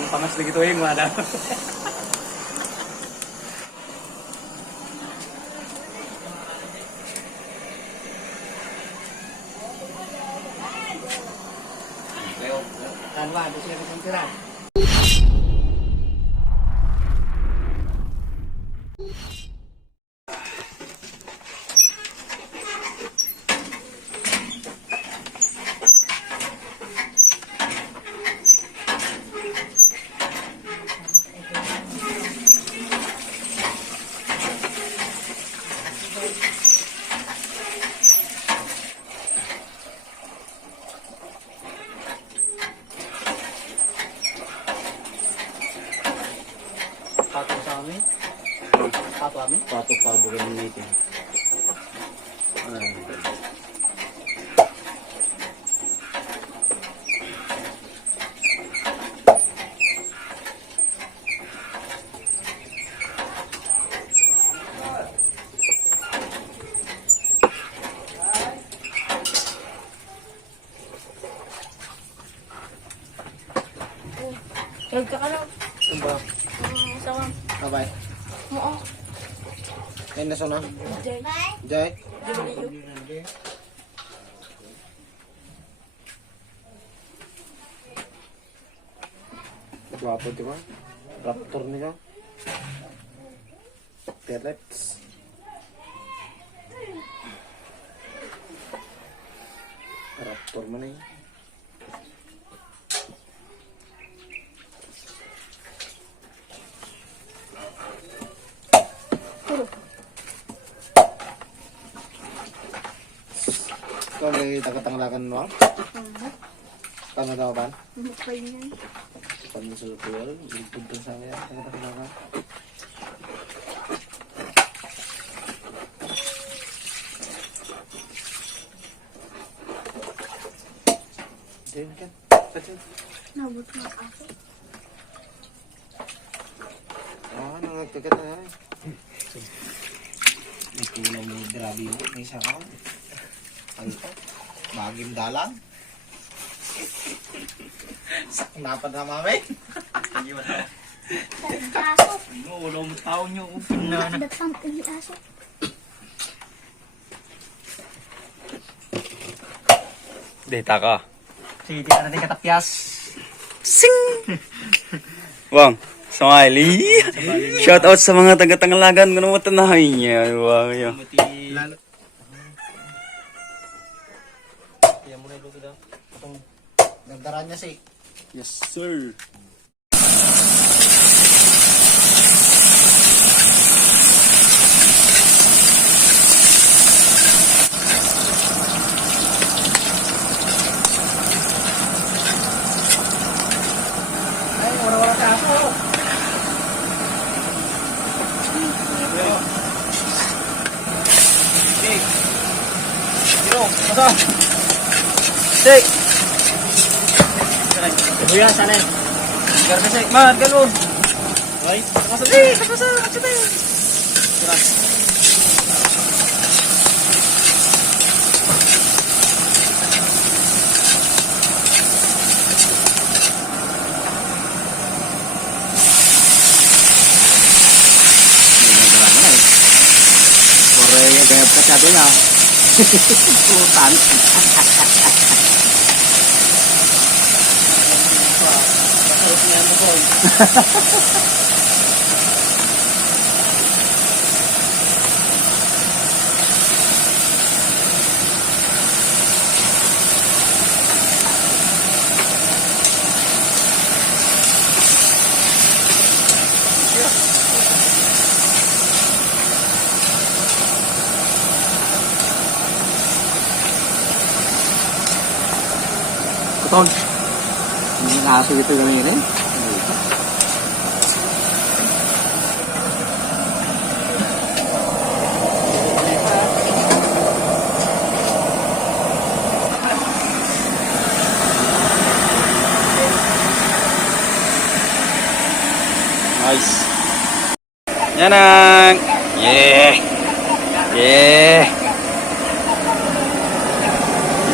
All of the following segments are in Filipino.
Pang-pangas na gito yung wala. Tanwa, doon sila kung tira. Pato sa amin? Pato amin? Pato pa bukan meeting. Nagkakalaw. Sumba. Sawang. Abay. Oo. Kain na sana. Jay. Jay. Guwapo di ba? Raptor niya. T-Rex. Raptor man eh. Ikaw may tagatanglakan mo? Kano daw ba? Mukay niyan. Pansultual, lipod ka sa kanya, tagatanglakan. Diyan kan? Pati. Nabot ng aso. Nangagkagat na yan. May kulang mo, grabe yun. May sakaw. Ano to? Bagim dalang. Saknapan na mami. Hindi mo na. Aso. Ulo mo tao nyo. Upin na. Datang yung aso. Data ka. Sige, di ka natin katapyas. Sing! Wang, smiley! Shout out sa mga taga-tanglagan ko na matanahay niya. Wow, yun. Lalo. Kaya mo na iluto daw. Nagdaran niya si. Yes, sir. Ay, wala-wala ka ako. Sige. Zero. Masa? Sige. Buya, sana eh. Garga sige. Man, galon. Ay, kakasali. Kakasali. Tira. Korea gaya kasyado na. Putan. Sarap niya mo ko. Kuton. Hindi na aso ito gawin rin. Nice. Yan ang. Yeah. Yeah.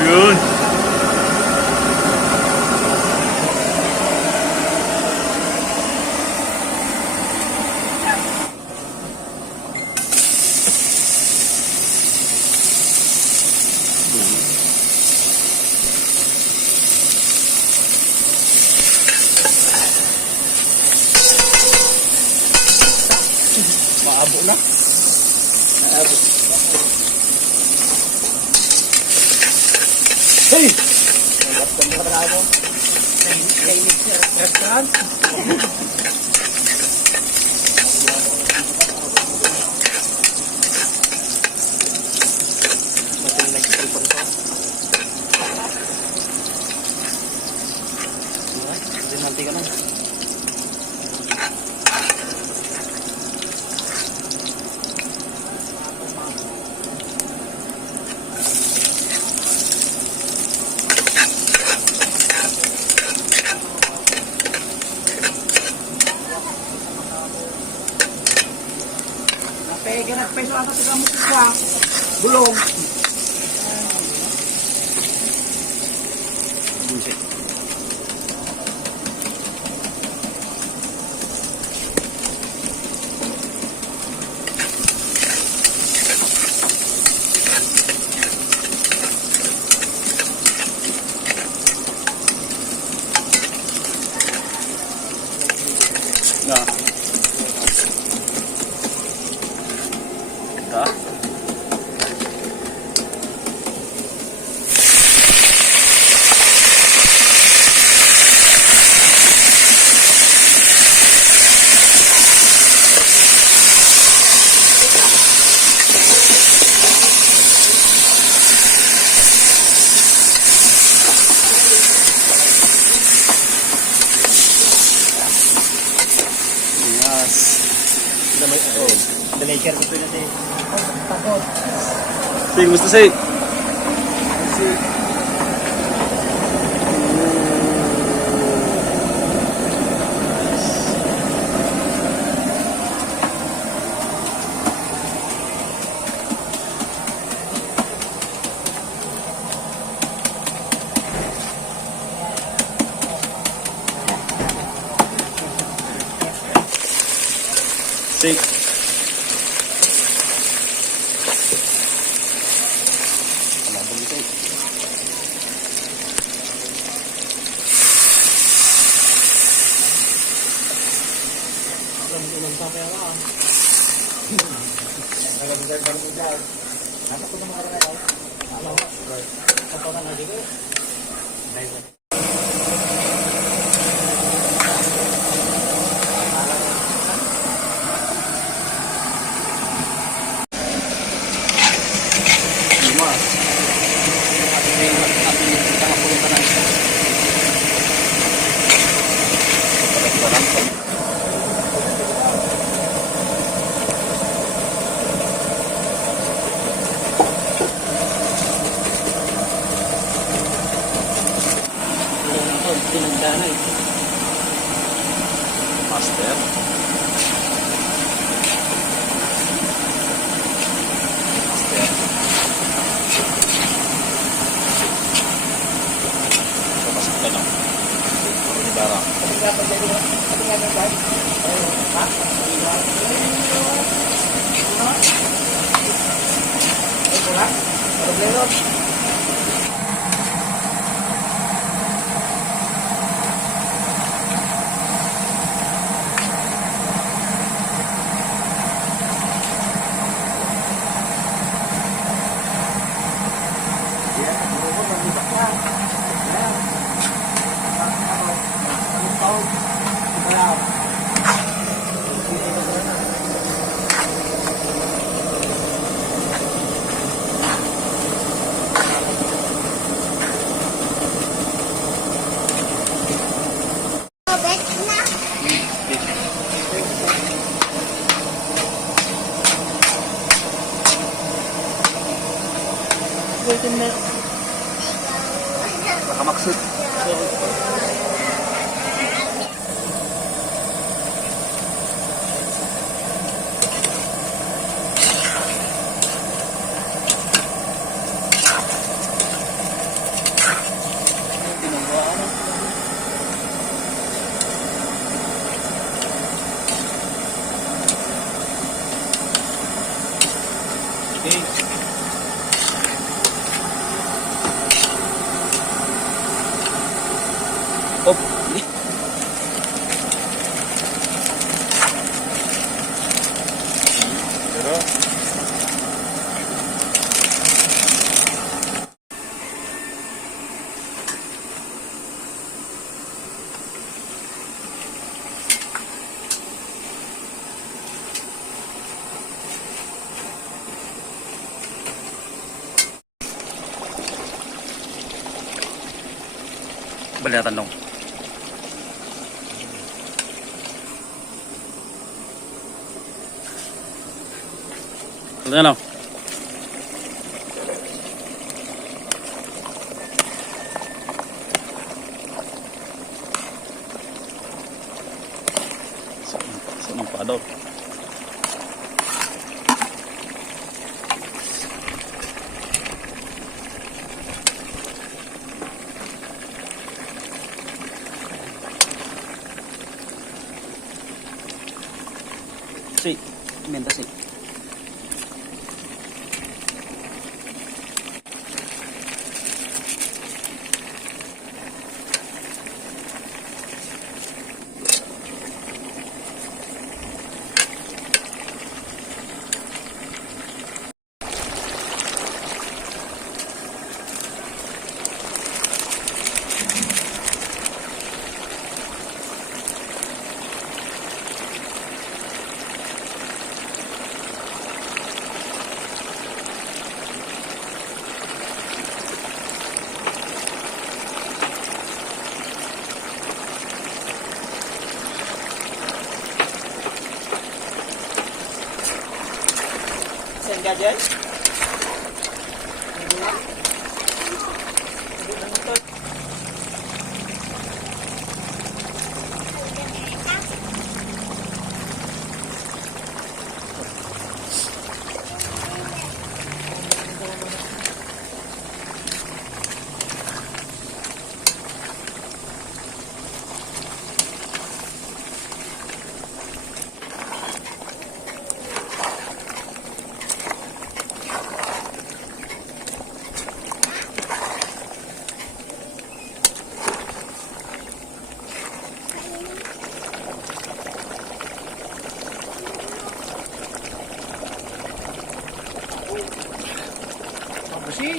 Yun. Abo na. Hey! Kapag ka na ako. Chinese restaurant. Mating nag-prepon ko. Hindi nanti ka na. Ganat peso ata sa gamot ko. Bulong. Na. Ito. Yes. Damay share ko ito natin. Takot. Sige, gusto say. Sige. Master. Master. So, pasok ka lang. Ini barang. Bet na. Baka maksud. Balatan dong. Ito na lang. Saan pa daw? Si, menta si. Saan ka dyan? Kasi,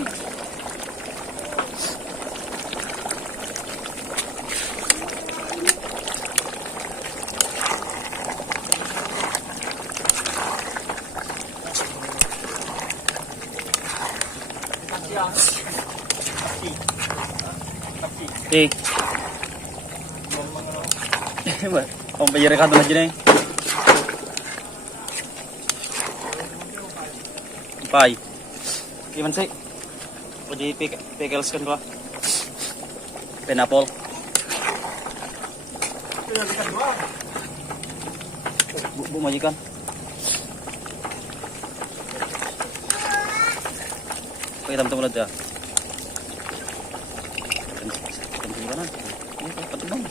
Eh. Ang bayar ka na dyan eh. Pay. Iman say. Pwede pickles kan ba? Pineapple. Bu majikan. Pakai tam-tam ulit ya. Gimana? Ini penting dong.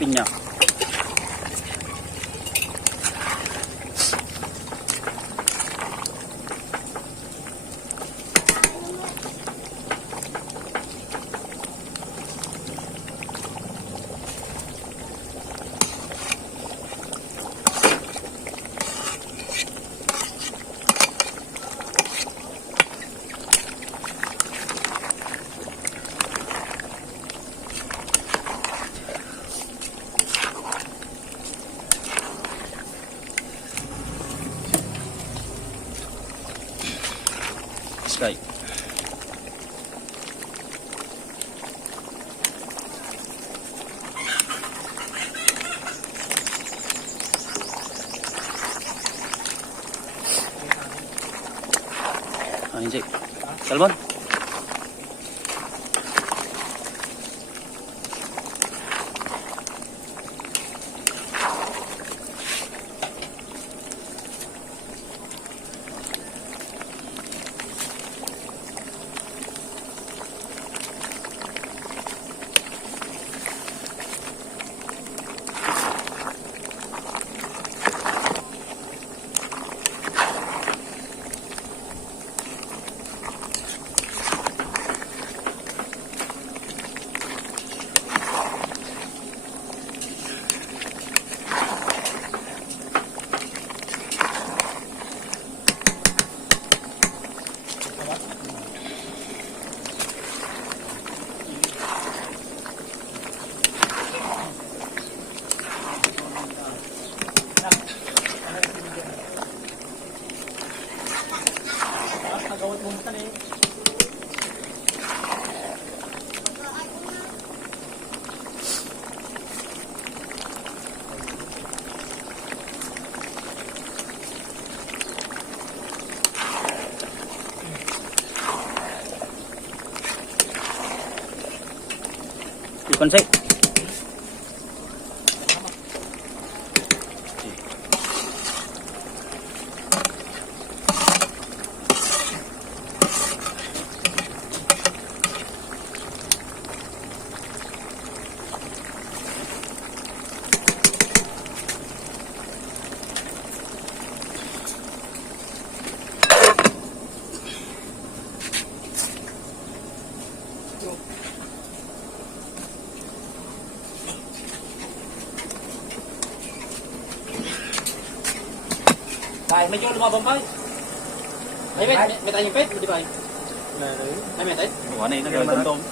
Pinya. Sky. Anjay. Salmon. Konsay. Bay, medyo lumabang bay. Ay, may tayong pet, di ba? Ay, may tayo. Ano yun? Gawin tong.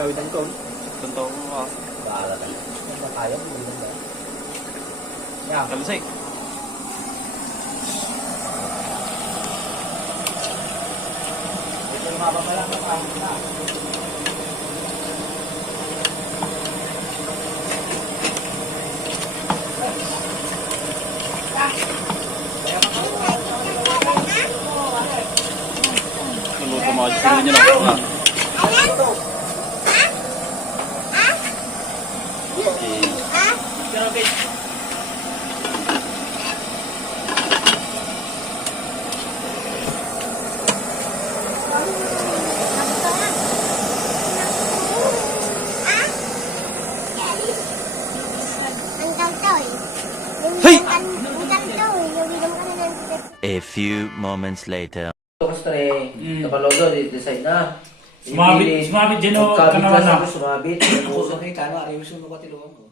Gawin tayong tone. Tuntong. Bahala tayo. Kaya mo, hindi ba? Yan. Konsay. Ito yung mababala ng kahit na. Luluto mga sila nyo lang. Okay. A few moments later. Gusto kapalodo, decide na. Sumabit dyan o Kabit kanawa lang na. ako, sumabit. Ako sa kay kano, ayaw mo siya mabatilungan ko.